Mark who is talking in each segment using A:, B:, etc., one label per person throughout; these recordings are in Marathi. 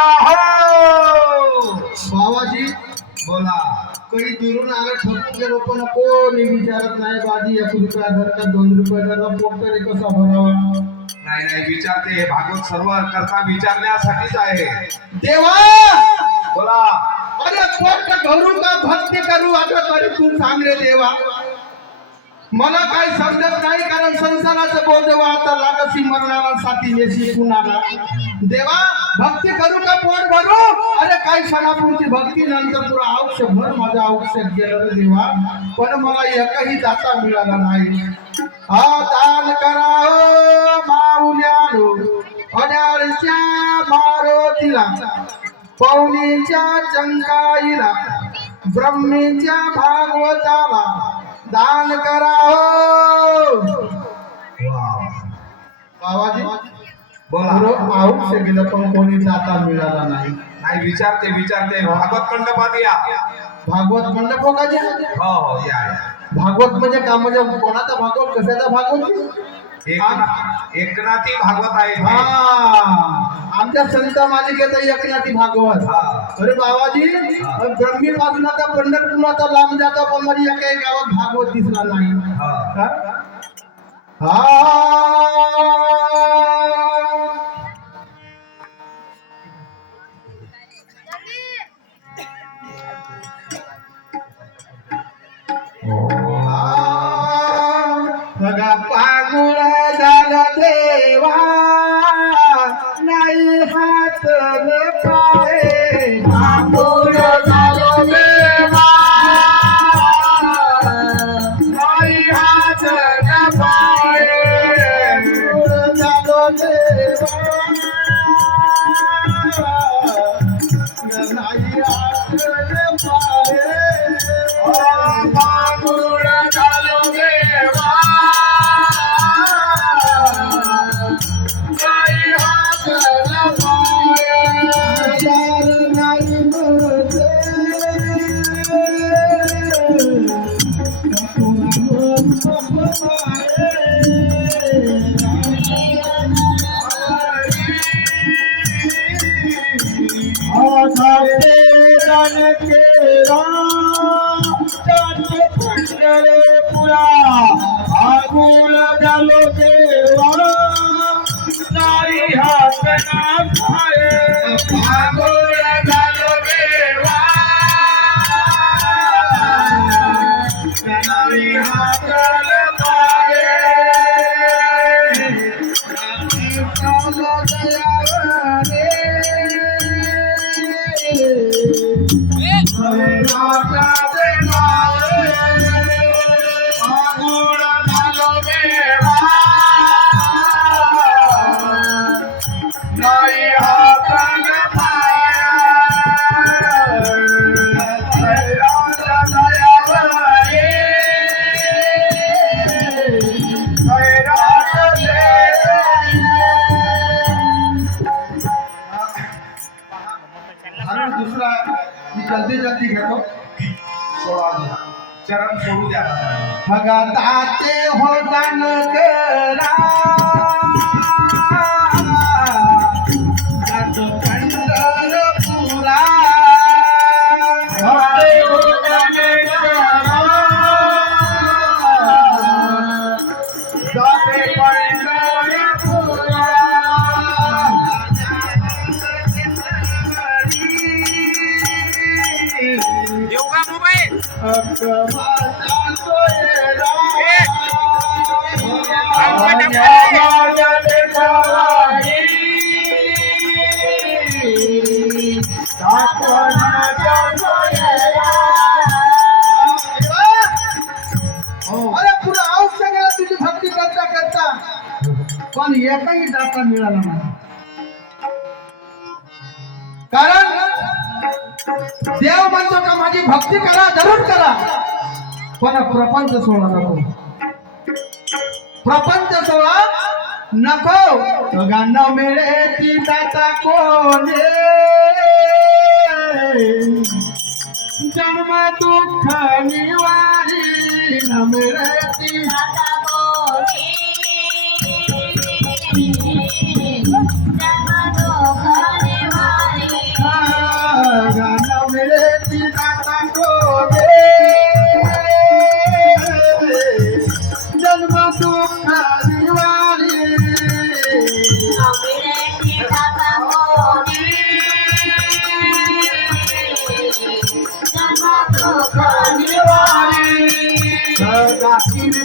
A: करा हो
B: बाबाजी
A: बोला.
B: काही दुरून आलं ठोकून गेलो पण कोणी विचारत नाही बाजी एक रुपया धर का दोन रुपया धर पोट तरी कसा भरावा?
A: नाही नाही विचारते. हे भागवत सर्व करता विचारण्यासाठीच आहे.
B: देवा!
A: बोला.
B: अरे पोट करू का भक्ती करू? आता तरी तू सांग रे देवा. मला काही समजत नाही कारण संसाराचं बोल देवा आता लागसी मरणाला साथी नेसी कुणाला? देवा भक्ती करू का पोट भरू? अरे काही क्षणापुरती भक्ती नंतर तुला आयुष्यभर माझं आयुष्य गेलं देवा. पण मला एकही जाता मिळाला नाही. हा दान करा ओ माऊल्यानो अड्याळच्या मारोतीला पौनीच्या चंकाईला ब्रह्मीच्या भागवताला दान करा हो बाबाजी
A: बोला.
B: आयुष्य गेलं पण कोणी जाता मिळाला नाही.
A: नाही विचारते विचारते. भागवत मंडपात या.
B: भागवत मंडप हो का?
A: हो या.
B: भागवत म्हणजे का म्हणजे कोणाचा भागवत? कशाचा भागवत?
A: एकनाथी भागवत आहे
B: हा. आमच्या संत मालिकेत एकनाथी भागवत
A: हा.
B: अरे बाबाजी ब्रह्मी पासूनाचा पंढरपुराचा लांब जाता पण माझी एका गावात भागवत दिसला नाही
A: हा.
B: पुरा आगुल झालो देवा नाही हात ना पाय आगुल झालो देवा नाही हात ना पाय दुसरा मी जल्दी जल्दी घेतो.
A: सोळा द्या. चरण सोडू द्या.
B: भगताचे हो दान करा पण एकही दाता मिळाला नाही. कारण देव म्हणतो का माझी भक्ती करा करा. पण प्रपंच सोडा नको. प्रपंच सोडा नको. गाणं मिळे ती दाता कोणे जन्म दुःख निवारी न मिळे ती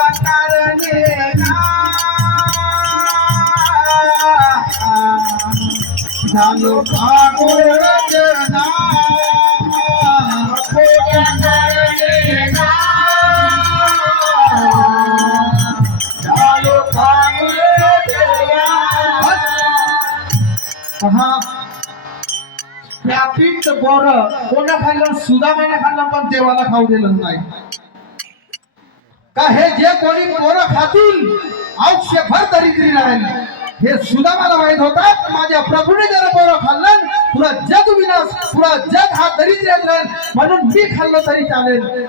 B: पोटा झालो पागोळ जना पोटा बोर कोणा खाल्लं सुदामाने खाल्लं पण देवाला खाऊ दिलं नाही का हे जे कोणी पोरं खातील आयुष्यभर दरिद्री राहील. हे सुद्धा मला माहीत होतं माझ्या प्रभूने जर पोरं खाल्लं तुला जग विनाश तुला जग हा दरिद्र्यात राहील म्हणून मी खाल्लं तरी चालेल.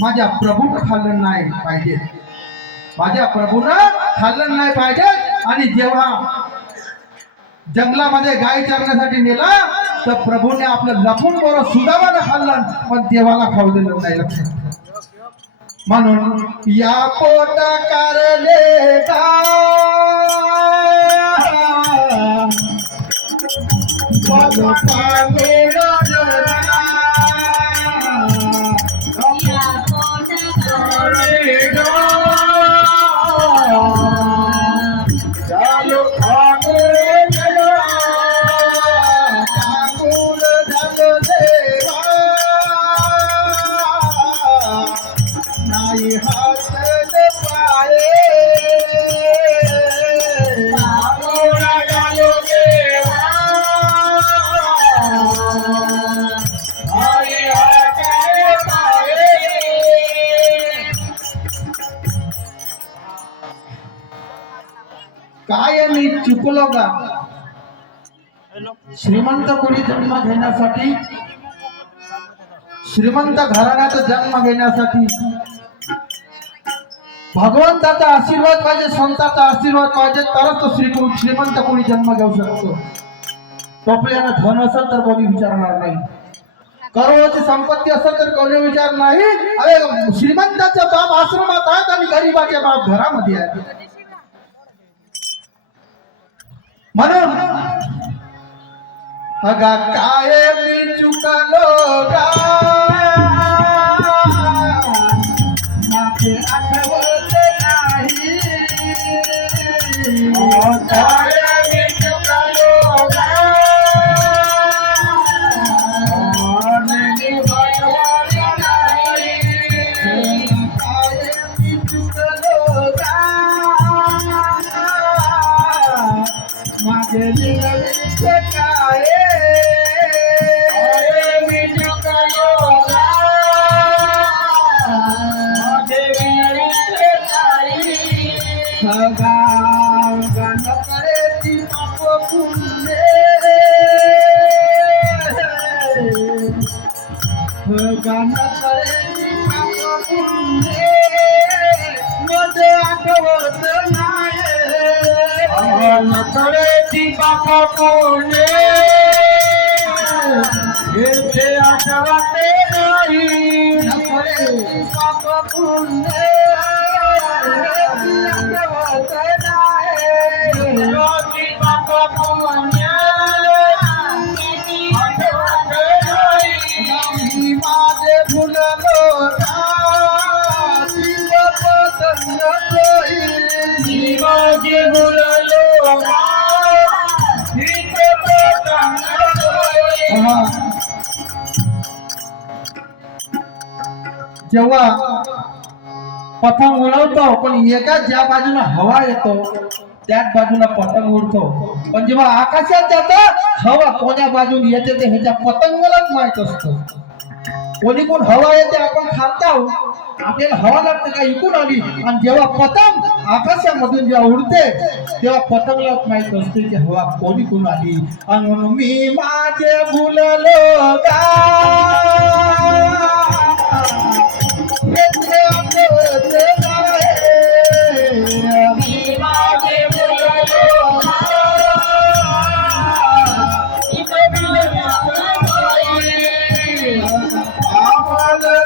B: माझ्या प्रभूनं खाल्लं नाही पाहिजे. माझ्या प्रभूनं खाल्लं नाही पाहिजे. आणि जेव्हा जंगलामध्ये गाय चरण्यासाठी नेला तर प्रभूने आपलं लपून बोर सुदामानं खाल्लं पण देवाला खाऊ दिलं नाही लक्षात. ठेवा. म्हणून या पोटा कारले काय मी चुकलो का? श्रीमंत कोणी जन्म घेण्यासाठी श्रीमंत घराण्यात जन्म घेण्यासाठी भगवंताचा आशीर्वाद पाहिजे संताचा आशीर्वाद पाहिजे तरच तो श्री श्रीमंत कोणी जन्म घेऊ शकतो. टोपल्यानं धन असेल तर कोणी विचारणार नाही. करोडची संपत्ती असेल तर कोणी विचार नाही. अरे श्रीमंताचा बाप आश्रमात आहेत आणि गरीबाचे बाप घरामध्ये आहेत. म्हणून अगा काय मी चुकलो गा? नाही नकळेची बापा कोणे येथे आठवते नाही नकळेची बापा कोणे आठवत नाही नकळेची बापा कोणे जेव्हा पतंग उडवतो पण एका ज्या बाजूला हवा येतो त्याच बाजूला पतंग उडतो. पण जेव्हा आकाशात जात हवा कोण्या बाजून येते ते ह्याच्या पतंगालाच माहीत असतो. कोणी कोण हवा येते आपण खातो आपल्याला हवा लागते का इकून आली? आणि जेव्हा पतंग आकाशामधून जेव्हा उडते तेव्हा पतंगला माहीत असते की हवा कोणी कोण आली? आणि म्हणून मी माझे भुललो का Father.